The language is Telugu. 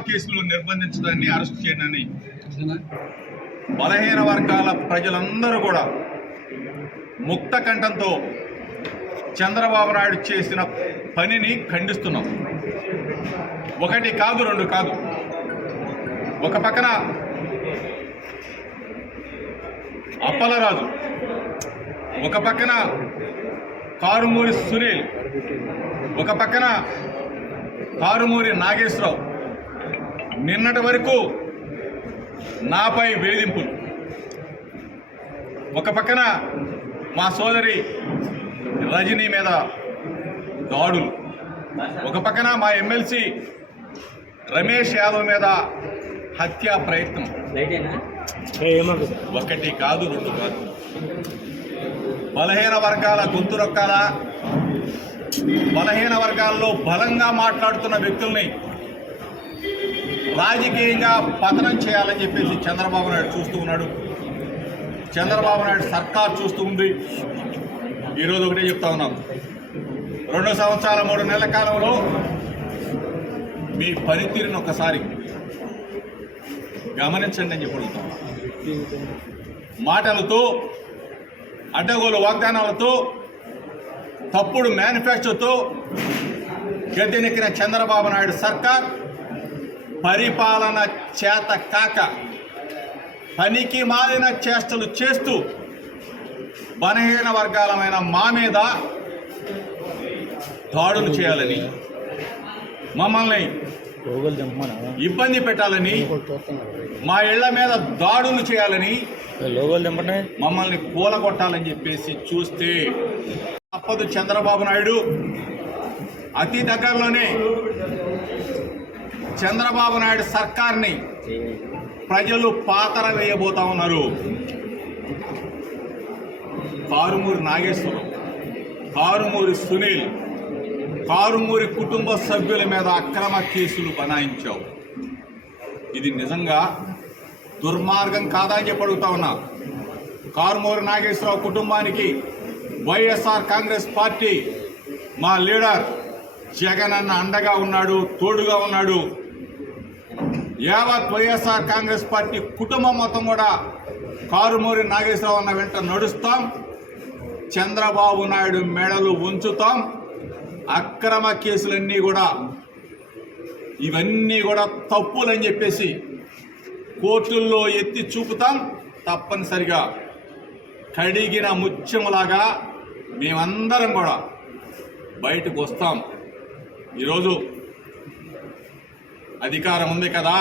కేసులు నిర్బంధించడాన్ని, అరెస్ట్ చేయడాన్ని బలహీన వర్గాల ప్రజలందరూ కూడా ముక్త కంఠంతో చంద్రబాబు నాయుడు చేసిన పనిని ఖండిస్తున్నాం. ఒకటి కాదు, రెండు కాదు. ఒక పక్కన అప్పలరాజు, ఒక పక్కన కారుమూరి సునీల్, ఒక పక్కన కారుమూరి నాగేశ్వరరావు నిన్నటి వరకు నాపై వేధింపులు, ఒక పక్కన మా సోదరి రజనీ మీద దాడులు, ఒక పక్కన మా ఎమ్మెల్సీ రమేష్ యాదవ్ మీద హత్యా ప్రయత్నం. ఒకటి కాదు, రెండు కాదు. బలహీన వర్గాల గొంతు రొక్కాల, బలహీన వర్గాల్లో బలంగా మాట్లాడుతున్న వ్యక్తుల్ని రాజకీయంగా పతనం చేయాలని చెప్పేసి చంద్రబాబు నాయుడు చూస్తూ ఉన్నాడు. చంద్రబాబు నాయుడు సర్కార్ చూస్తూ ఉంది. ఈరోజు ఒకటే చెప్తా ఉన్నాం, 2 సంవత్సరాల 3 నెలల కాలంలో మీ పనితీరును ఒకసారి గమనించండి అని చెప్పడుగుతాం. మాటలతో, అడ్డగోలు వాగ్దానాలతో, తప్పుడు మేనిఫెస్టోతో గద్దెనెక్కిన చంద్రబాబు నాయుడు సర్కార్ పరిపాలన చేత కాక పనికి మాలిన చేష్టలు చేస్తూ బలహీన వర్గాలమైన మా మీద దాడులు చేయాలని, మమ్మల్ని ఇబ్బంది పెట్టాలని, మా ఇళ్ల మీద దాడులు చేయాలని, మమ్మల్ని కూలగొట్టాలని చెప్పేసి చూస్తే తప్పదు. చంద్రబాబు నాయుడు అతి దగ్గరలోనే చంద్రబాబు నాయుడు సర్కార్ని ప్రజలు పాతర వేయబోతా ఉన్నారు. కారుమూరి నాగేశ్వరం, కారుమూరి సునీల్, కారుమూరి కుటుంబ సభ్యుల మీద అక్రమ కేసులు బనాయించావు. ఇది నిజంగా దుర్మార్గం కాదా అని చెప్పి అడుగుతా ఉన్నా. కారుమూరి నాగేశ్వరరావు కుటుంబానికి వైఎస్ఆర్ కాంగ్రెస్ పార్టీ మా లీడర్ జగన్ అన్న అండగా ఉన్నాడు, తోడుగా ఉన్నాడు. యావత్ వైఎస్ఆర్ కాంగ్రెస్ పార్టీ కుటుంబం మొత్తం కూడా కారుమూరి నాగేశ్వరరావు అన్న వెంట నడుస్తాం. చంద్రబాబు నాయుడు మెడలు ఉంచుతాం. అక్రమ కేసులన్నీ కూడా, ఇవన్నీ కూడా తప్పులని చెప్పేసి కోర్టుల్లో ఎత్తి చూపుతాం. తప్పనిసరిగా కడిగిన ముత్యములాగా మేమందరం కూడా బయటకు వస్తాం. ఈరోజు అధికారం ఉంది కదా.